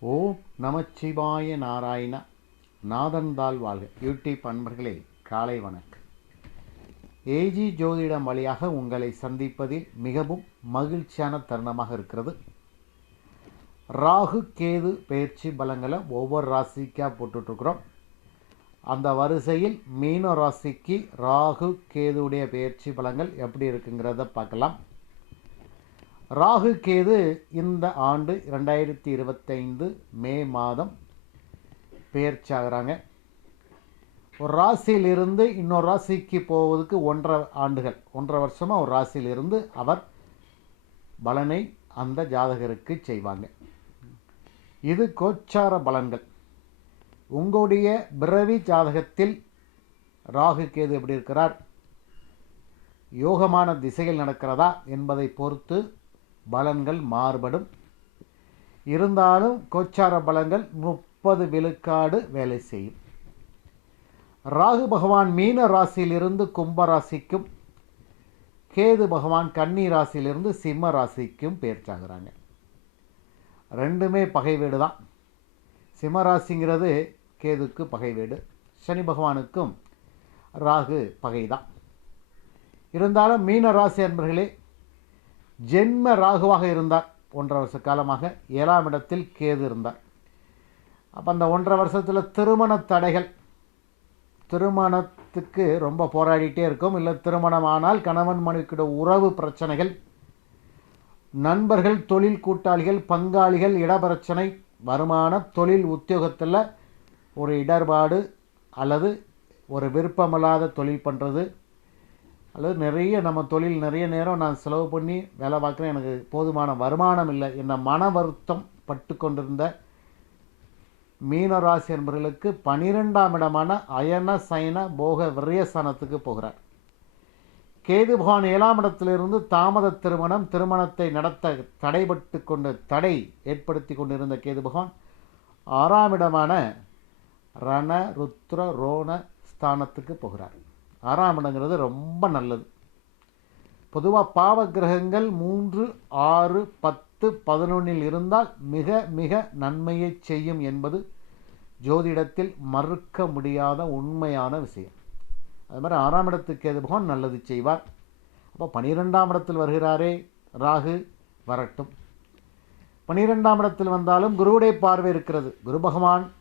ஓம் நமச்சிவாய நாராயண நாதன்தால் வாழ்க. யூடியூப் அன்பர்களே காலை வணக்கம். ஏஜி ஜோதிடம் வழியாக உங்களை சந்திப்பதில் மிகவும் மகிழ்ச்சியான தருணமாக இருக்கிறது. ராகு கேது பயிற்சி பலங்களை ஒவ்வொரு ராசிக்காக போட்டுட்ருக்குறோம். அந்த வரிசையில் மீன ராசிக்கு ராகு கேதுடைய பயிற்சி பலங்கள் எப்படி இருக்குங்கிறத பார்க்கலாம். ராகு கேது இந்த ஆண்டு ரெண்டாயிரத்தி இருபத்தைந்து மே மாதம் பெயர்ச்சாகிறாங்க ஒரு ராசியிலிருந்து இன்னொரு ராசிக்கு போவதுக்கு ஒன்றரை ஆண்டுகள் ஒன்றரை வருஷமாக ஒரு ராசியிலிருந்து அவர் பலனை அந்த ஜாதகருக்கு செய்வாங்க. இது கோச்சார பலன்கள். உங்களுடைய பிறவி ஜாதகத்தில் ராகு கேது எப்படி இருக்கிறார்? யோகமான திசையில் நடக்கிறதா என்பதை பொறுத்து பலன்கள் மாறுபடும். இருந்தாலும் கோச்சார பலன்கள் முப்பது விழுக்காடு வேலை செய்யும். ராகு பகவான் மீன ராசியிலிருந்து கும்ப ராசிக்கும் கேது பகவான் கன்னி ராசியிலிருந்து சிம்ம ராசிக்கும் பேர்ச்சாகிறாங்க ரெண்டுமே பகை வீடு தான். சிம்ம ராசிங்கிறது கேதுக்கு பகை வீடு சனி பகவானுக்கும் ராகு பகை தான். இருந்தாலும் மீன ராசி அன்பர்களே ஜென்ம ராகுவாக இருந்தார். ஒன்றரை வருஷ காலமாக ஏழாம் இடத்தில் கேது இருந்தார். அப்போ அந்த ஒன்றரை வருஷத்தில் திருமண தடைகள். திருமணத்துக்கு ரொம்ப போராடிட்டே இருக்கும். இல்லை திருமணமானால் கணவன் மனைவிக்கிட உறவு பிரச்சனைகள் நண்பர்கள் தொழில் கூட்டாளிகள் பங்காளிகள் இடப்பிரச்சனை வருமான தொழில் உத்தியோகத்தில் ஒரு இடர்பாடு அல்லது ஒரு விருப்பமில்லாத தொழில் பண்ணுறது அல்லது நிறைய நம்ம தொழில் நிறைய நேரம் நான் செலவு பண்ணி வேலை பார்க்குறேன் எனக்கு போதுமான வருமானம் இல்லை என்ன மன வருத்தம் பட்டு கொண்டிருந்த மீனராசி என்பவர்களுக்கு பனிரெண்டாம் இடமான அயன சயன போக விரயசனத்துக்கு போகிறார். கேது பகவான் ஏழாம் இடத்திலிருந்து தாமத திருமணம் திருமணத்தை நடத்த தடைபட்டு கொண்டு தடை ஏற்படுத்தி கொண்டிருந்த கேது பகவான் ஆறாம் இடமான ரண ருத்ர ரோண ஸ்தானத்துக்கு போகிறார். ஆறாம் இடங்கிறது ரொம்ப நல்லது. பொதுவாக பாவ கிரகங்கள் மூன்று ஆறு பத்து பதினொன்றில் இருந்தால் மிக மிக நன்மையை செய்யும் என்பது ஜோதிடத்தில் மறுக்க முடியாத உண்மையான விஷயம். அது மாதிரி ஆறாம் இடத்துக்கு எது பகவான் நல்லது செய்வார். அப்போ பனிரெண்டாம் இடத்தில் வருகிறாரே ராகு வரட்டும். பனிரெண்டாம் இடத்தில் வந்தாலும் குருவுடைய பார்வை இருக்கிறது. குரு பகவான்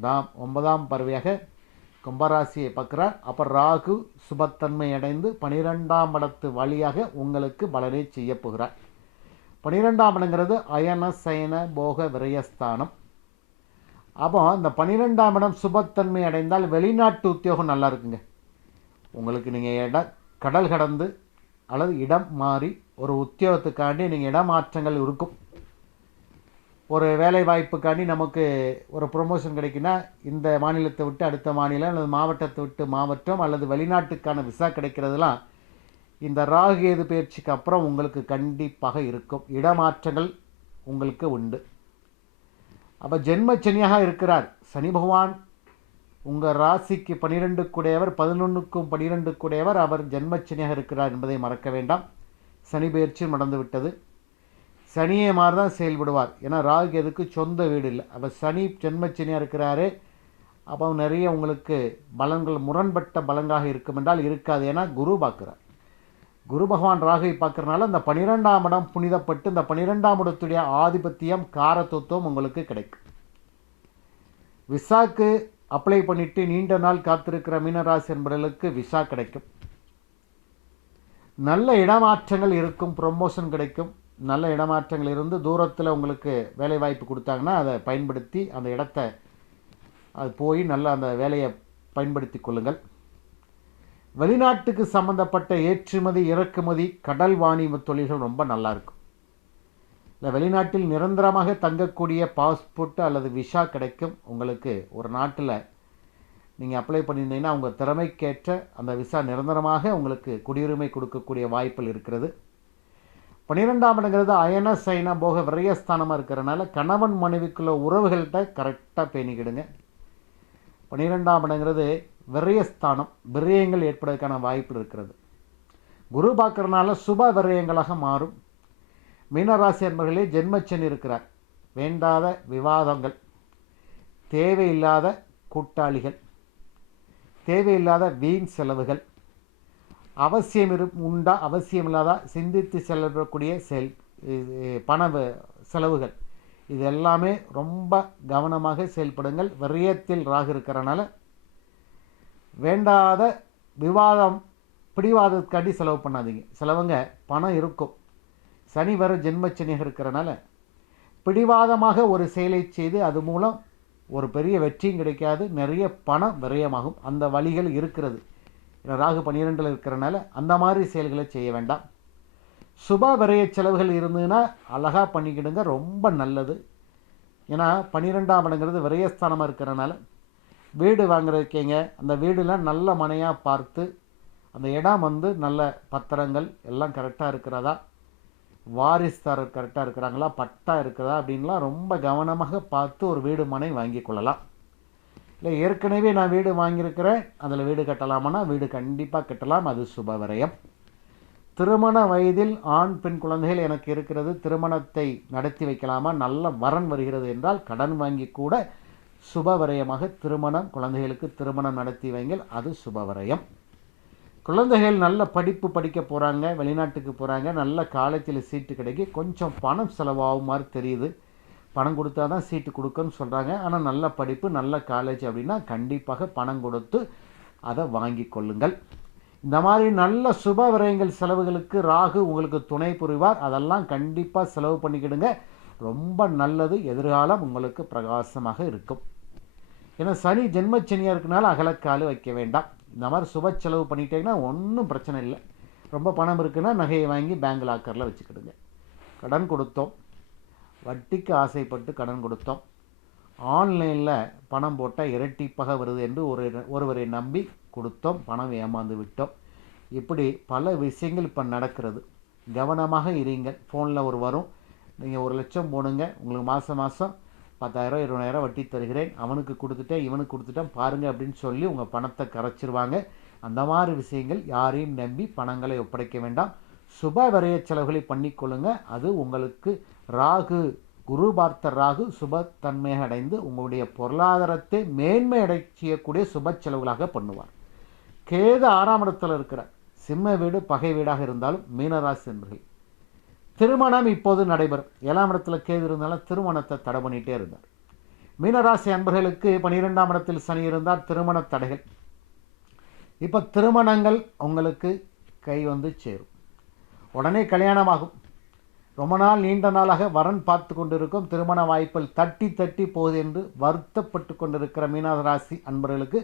தாம் ஒன்பதாம் பார்வையாக கும்பராசியை பார்க்குறார். அப்போ ராகு சுபத்தன்மை அடைந்து பனிரெண்டாம் இடத்து வழியாக உங்களுக்கு பலனை செய்ய போகிறார். பனிரெண்டாம் இடங்கிறது அயன சயன போக விரயஸ்தானம். அப்போ இந்த பனிரெண்டாம் இடம் சுபத்தன்மை அடைந்தால் வெளிநாட்டு உத்தியோகம் நல்லா இருக்குங்க. உங்களுக்கு நீங்கள் இடம் கடல் கடந்து அல்லது இடம் மாறி ஒரு உத்தியோகத்துக்காண்டி நீங்கள் இடமாற்றங்கள் இருக்கும். ஒரு வேலை வாய்ப்புக்காண்டி நமக்கு ஒரு ப்ரொமோஷன் கிடைக்குன்னா இந்த மாநிலத்தை விட்டு அடுத்த மாநிலம் அல்லது மாவட்டத்தை விட்டு மாவட்டம் அல்லது வெளிநாட்டுக்கான விசா கிடைக்கிறதுலாம் இந்த ராகுகேது பயிற்சிக்கு அப்புறம் உங்களுக்கு கண்டிப்பாக இருக்கும். இடமாற்றங்கள் உங்களுக்கு உண்டு. அப்போ ஜென்மச்சனியாக இருக்கிறார். சனி பகவான் உங்கள் ராசிக்கு பனிரெண்டு கூடையவர் பதினொன்றுக்கும் பனிரெண்டு கூடையவர் அவர் ஜென்மச்சனியாக இருக்கிறார் என்பதை மறக்க வேண்டாம். சனி பயிற்சியும் நடந்துவிட்டது. சனியை மாதிரி தான் செயல்படுவார். ஏன்னா ராகு எதுக்கு? சொந்த வீடு இல்லை அப்போ சனி ஜென்மச்சனியாக இருக்கிறாரு. அப்போ நிறைய உங்களுக்கு பலன்கள் முரண்பட்ட பலங்காக இருக்கும் என்றால் இருக்காது. ஏன்னா குரு பார்க்குறார். குரு பகவான் ராகுவை பார்க்குறனால இந்த பனிரெண்டாம் இடம் புனிதப்பட்டு இந்த பனிரெண்டாம் இடத்துடைய ஆதிபத்தியம் காரத்துவம் உங்களுக்கு கிடைக்கும். விசாக்கு அப்ளை பண்ணிவிட்டு நீண்ட நாள் காத்திருக்கிற மீனராசி என்பவர்களுக்கு விசா கிடைக்கும். நல்ல இடமாற்றங்கள் இருக்கும் ப்ரொமோஷன் கிடைக்கும். நல்ல இடமாற்றங்கள் இருந்து தூரத்தில் உங்களுக்கு வேலை வாய்ப்பு கொடுத்தாங்கன்னா அதை பயன்படுத்தி அந்த இடத்த அது போய் நல்ல அந்த வேலையை பயன்படுத்தி கொள்ளுங்கள். வெளிநாட்டுக்கு சம்மந்தப்பட்ட ஏற்றுமதி இறக்குமதி கடல் வாணிப தொழில்கள் ரொம்ப நல்லாயிருக்கும் இல்லை வெளிநாட்டில் நிரந்தரமாக தங்கக்கூடிய பாஸ்போர்ட் அல்லது விசா கிடைக்கும். உங்களுக்கு ஒரு நாட்டில் நீங்கள் அப்ளை பண்ணியிருந்தீங்கன்னா உங்கள் திறமைக்கேற்ற அந்த விசா நிரந்தரமாக உங்களுக்கு குடியுரிமை கொடுக்கக்கூடிய வாய்ப்புகள் இருக்கிறது. பன்னிரெண்டாம் இடங்கிறது அயன சைன போக விரயஸ்தானமாக இருக்கிறனால கணவன் மனைவிக்குள்ள உறவுகள்கிட்ட கரெக்டாக பேணிக்கிடுங்க. பன்னிரெண்டாம் இடங்கிறது விரயஸ்தானம் விரயங்கள் ஏற்படுவதற்கான வாய்ப்பு இருக்கிறது. குரு பார்க்குறனால சுப விரயங்களாக மாறும். மீனராசி அன்பர்களே ஜென்மச்சன் இருக்கிறார். வேண்டாத விவாதங்கள் தேவையில்லாத கூட்டாளிகள் தேவையில்லாத வீண் செலவுகள் அவசியம் இரு உண்டா? அவசியம் சிந்தித்து செல்லக்கூடிய செல் இது பண வ- செலவுகள். இது எல்லாமே ரொம்ப கவனமாக செயல்படுங்கள். விரயத்தில் ராகு இருக்கிறனால வேண்டாத விவாதம் பிடிவாதத்துக்காண்டி செலவு பண்ணாதீங்க. சிலவங்க பணம் இருக்கும். சனி வர ஜென்மச்சனியாக இருக்கிறனால பிடிவாதமாக ஒரு செயலை செய்து அது மூலம் ஒரு பெரிய வெற்றியும் கிடைக்காது. நிறைய பணம் விரயமாகும். அந்த வழிகள் இருக்கிறது. ராகு பன்னிரெண்டில் இருக்கிறனால அந்த மாதிரி செயல்களை செய்ய வேண்டாம். சுப விரைய செலவுகள் இருந்ததுன்னா அழகாக பண்ணிக்கிடுங்க ரொம்ப நல்லது. ஏன்னா பன்னிரெண்டாம் இடங்கிறது விரயஸ்தானமாக இருக்கிறனால வீடு வாங்குறதுக்கேங்க அந்த வீடுலாம் நல்ல மனையாக பார்த்து அந்த இடம் வந்து நல்ல பத்திரங்கள் எல்லாம் கரெக்டாக இருக்கிறதா? வாரிசுதாரர் கரெக்டாக இருக்கிறாங்களா? பட்டா இருக்கிறதா? அப்படின்லாம் ரொம்ப கவனமாக பார்த்து ஒரு வீடு மனை வாங்கி கொள்ளலாம். இல்லை ஏற்கனவே நான் வீடு வாங்கியிருக்கிறேன். அதில் வீடு கட்டலாமான்னா வீடு கண்டிப்பாக கட்டலாம். அது சுப திருமண வயதில் ஆண் பெண் குழந்தைகள் எனக்கு இருக்கிறது திருமணத்தை நடத்தி வைக்கலாமா? நல்ல வரன் வருகிறது என்றால் கடன் வாங்கி கூட சுபவரயமாக திருமணம் குழந்தைகளுக்கு திருமணம் நடத்தி வைங்கள். அது சுபவரயம். குழந்தைகள் நல்ல படிப்பு படிக்க போகிறாங்க வெளிநாட்டுக்கு போகிறாங்க நல்ல காலேஜில் சீட்டு கிடைக்கி கொஞ்சம் பணம் செலவாகும் மாதிரி தெரியுது. பணம் கொடுத்தா தான் சீட்டு கொடுக்கன்னு சொல்கிறாங்க ஆனால் நல்ல படிப்பு நல்ல காலேஜ் அப்படின்னா கண்டிப்பாக பணம் கொடுத்து அதை வாங்கி கொள்ளுங்கள். இந்த மாதிரி நல்ல சுப விரயங்கள் செலவுகளுக்கு ராகு உங்களுக்கு துணை புரிவார். அதெல்லாம் கண்டிப்பாக செலவு பண்ணிக்கிடுங்க. ரொம்ப நல்லது. எதிர்காலம் உங்களுக்கு பிரகாசமாக இருக்கும். ஏன்னா சனி ஜென்மச்சனியாக இருக்கனால அகலக்காலு வைக்க வேண்டாம். இந்த மாதிரி சுப செலவு பண்ணிட்டீங்கன்னா ஒன்றும் பிரச்சனை இல்லை. ரொம்ப பணம் இருக்குன்னா நகையை வாங்கி பேங்க் லாக்கரில் வச்சுக்கிடுங்க. கடன் கொடுத்தோம். வட்டிக்கு ஆசைப்பட்டு கடன் கொடுத்தோம். ஆன்லைனில் பணம் போட்டால் இரட்டிப்பாக வருது என்று ஒரு ஒருவரை நம்பி கொடுத்தோம். பணம் ஏமாந்து விட்டோம். இப்படி பல விஷயங்கள் இப்போ நடக்கிறது. கவனமாக இருங்கள். ஃபோனில் ஒரு வரும். நீங்கள் ஒரு லட்சம் போடுங்க. உங்களுக்கு மாதம் மாதம் பத்தாயிரம் இருபதாயிரம் வட்டி தருகிறேன். அவனுக்கு கொடுத்துட்டேன் இவனுக்கு கொடுத்துட்டேன். பாருங்கள் அப்படின்னு சொல்லி உங்கள் பணத்தை கரைச்சிருவாங்க. அந்த மாதிரி விஷயங்கள் யாரையும் நம்பி பணங்களை ஒப்படைக்க வேண்டாம். சுப வரைய செலவுகளை பண்ணிக்கொள்ளுங்க. அது உங்களுக்கு ராகு குரு பார்த்த ராகு சுபத்தன்மையை அடைந்து உங்களுடைய பொருளாதாரத்தை மேன்மை அடை செய்யக்கூடிய சுப செலவுகளாக பண்ணுவார். கேது ஆறாம் இடத்தில் இருக்கிறார். சிம்ம வீடு பகை வீடாக இருந்தாலும் மீனராசி என்பர்கள். திருமணம் இப்போது நடைபெறும். ஏழாம் இடத்துல கேது இருந்தாலும் திருமணத்தை தடை பண்ணிகிட்டே இருந்தார். மீனராசி அன்பர்களுக்கு பனிரெண்டாம் இடத்தில் சனி இருந்தால் திருமண தடைகள். இப்போ திருமணங்கள் உங்களுக்கு கை வந்து சேரும். உடனே கல்யாணமாகும். ரொம்ப நாள் நீண்ட நாளாக வரன் பார்த்து கொண்டிருக்கும் திருமண வாய்ப்பில் தட்டி தட்டி போகுது என்று வருத்தப்பட்டு கொண்டிருக்கிற மீனராசி அன்பர்களுக்கு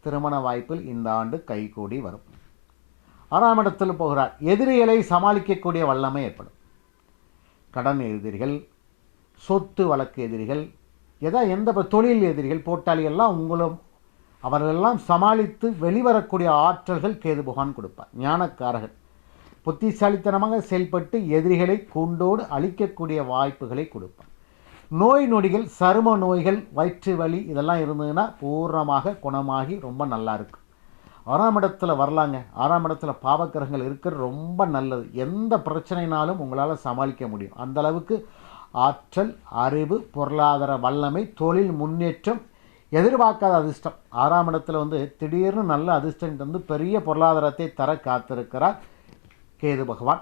திருமண வாய்ப்பில் இந்த ஆண்டு கைகூடி வரும். ஆறாம் இடத்தில் போகிறார். எதிரிகளை சமாளிக்கக்கூடிய வல்லமை ஏற்படும். கடன் எதிரிகள் சொத்து வழக்கு எதிரிகள் எதா எந்த தொழில் எதிரிகள் போட்டாளி எல்லாம் உங்களும் அவர்களெல்லாம் சமாளித்து வெளிவரக்கூடிய ஆற்றல்கள் கேது பகவான் கொடுப்பார். ஞானக்காரர்கள். புத்திசாலித்தனமாக செயல்பட்டு எதிரிகளை கூண்டோடு அழிக்கக்கூடிய வாய்ப்புகளை கொடுப்பார் நோய் நொடிகள் சரும நோய்கள் வயிற்று வலி இதெல்லாம் இருந்ததுன்னா பூர்ணமாக குணமாகி ரொம்ப நல்லா இருக்கும். ஆறாம் இடத்துல வரலாங்க. ஆறாம் இடத்துல பாவக்கிரகங்கள் இருக்கிறது ரொம்ப நல்லது. எந்த பிரச்சனைனாலும் உங்களால் சமாளிக்க முடியும். அந்த அளவுக்கு ஆற்றல் அறிவு பொருளாதார வல்லமை தொழில் முன்னேற்றம் எதிர்பார்க்காத அதிர்ஷ்டம். ஆறாம் இடத்துல வந்து திடீர்னு நல்ல அதிர்ஷ்டம் வந்து பெரிய பொருளாதாரத்தை தர காத்திருக்கிறார். கேது பகவான்.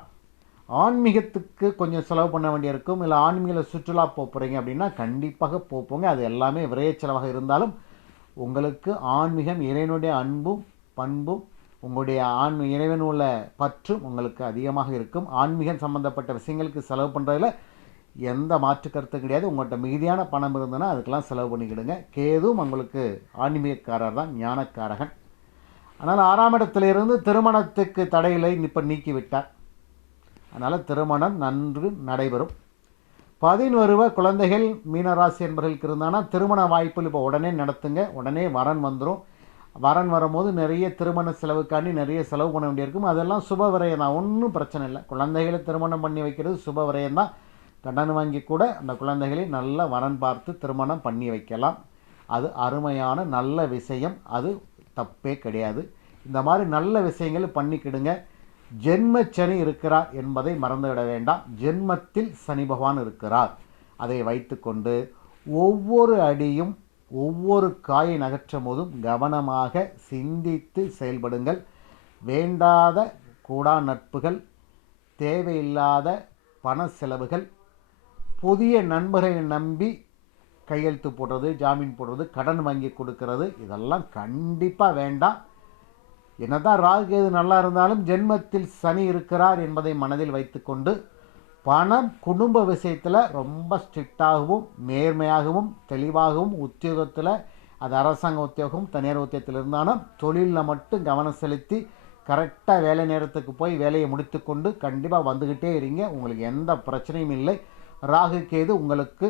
ஆன்மீகத்துக்கு கொஞ்சம் செலவு பண்ண வேண்டியிருக்கும். இல்லை ஆன்மீக சுற்றுலா போக போகிறீங்க அப்படின்னா கண்டிப்பாக போப்போங்க. அது எல்லாமே விரைய செலவாக இருந்தாலும் உங்களுக்கு ஆன்மீகம் இறைவனுடைய அன்பும் பண்பும் உங்களுடைய ஆன்மீ இறைவன் உள்ள பற்றும் உங்களுக்கு அதிகமாக இருக்கும். ஆன்மீகம் சம்மந்தப்பட்ட விஷயங்களுக்கு செலவு பண்ணுறதுல எந்த மாற்று கருத்தும் கிடையாது. உங்கள்கிட்ட மிகுதியான பணம் இருந்ததுன்னா அதுக்கெல்லாம் செலவு பண்ணிக்கிடுங்க. கேதும் உங்களுக்கு ஆன்மீகக்காரர் தான் ஞானக்காரகன். ஆனால் ஆறாம் இடத்திலிருந்து திருமணத்துக்கு தடைகளை இப்போ நீக்கிவிட்டார். அதனால் திருமணம் நன்கு நடைபெறும். பதினொருவ குழந்தைகள் மீனராசி என்பர்களுக்கு இருந்தானா திருமண வாய்ப்புகள் இப்போ உடனே நடத்துங்க. உடனே வரன் வந்துடும் வரன் வரும்போது நிறைய திருமண செலவுக்காண்டி நிறைய செலவு பண்ண வேண்டியிருக்கும். அதெல்லாம் சுப விரயம் தான். ஒன்றும் பிரச்சனை இல்லை. குழந்தைகளை திருமணம் பண்ணி வைக்கிறது சுப விரயம் தான். கடன் வாங்கி கூட அந்த குழந்தைகளை நல்ல வரன் பார்த்து திருமணம் பண்ணி வைக்கலாம். அது அருமையான நல்ல விஷயம். அது தப்பே கிடையாது. இந்த மாதிரி நல்ல விஷயங்கள் பண்ணிக்கிடுங்க. ஜென்ம சனி இருக்கிறார் என்பதை மறந்துவிட வேண்டாம். ஜென்மத்தில் சனி பகவான் இருக்கிறார். அதை வைத்துக்கொண்டு ஒவ்வொரு அடியும் ஒவ்வொரு காயை நகற்றும் போதும் கவனமாக சிந்தித்து செயல்படுங்கள். வேண்டாத கூடா நட்புகள் தேவையில்லாத பண செலவுகள் புதிய நண்பர்களை நம்பி கையெழுத்து போடுறது ஜாமீன் போடுறது கடன் வாங்கி கொடுக்கறது இதெல்லாம் கண்டிப்பாக வேண்டாம். என்னதான் ராகு கேது நல்லா இருந்தாலும் ஜென்மத்தில் சனி இருக்கிறார் என்பதை மனதில் வைத்துக்கொண்டு பணம் குடும்ப விஷயத்தில் ரொம்ப ஸ்ட்ரிக்டாகவும் நேர்மையாகவும் தெளிவாகவும் உத்தியோகத்தில் அது அரசாங்க உத்தியோகம் தனியார் உத்தியோகத்தில் இருந்தாலும் தொழிலில் மட்டும் கவனம் செலுத்தி கரெக்டாக வேலை நேரத்துக்கு போய் வேலையை முடித்துக்கொண்டு கண்டிப்பாக வந்துக்கிட்டே இருங்க. உங்களுக்கு எந்த பிரச்சனையும் இல்லை. ராகு கேது உங்களுக்கு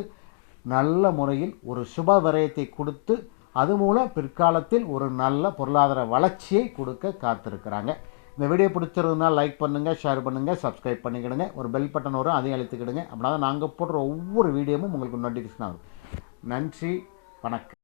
நல்ல முறையில் ஒரு சுப விரயத்தை கொடுத்து அது மூலம் பிற்காலத்தில் ஒரு நல்ல பொருளாதார வளர்ச்சியை கொடுக்க காத்திருக்கிறாங்க. இந்த வீடியோ பிடிச்சிருந்தால் லைக் பண்ணுங்கள் ஷேர் பண்ணுங்கள் சப்ஸ்கிரைப் பண்ணிக்கிடுங்க. ஒரு பெல் பட்டன் வரும் அதையும் அழுத்திக்கிடுங்க. அப்படின்னா நாங்கள் போடுற ஒவ்வொரு வீடியோவும் உங்களுக்கு நோட்டிஃபிகேஷன் ஆகும் நன்றி வணக்கம்.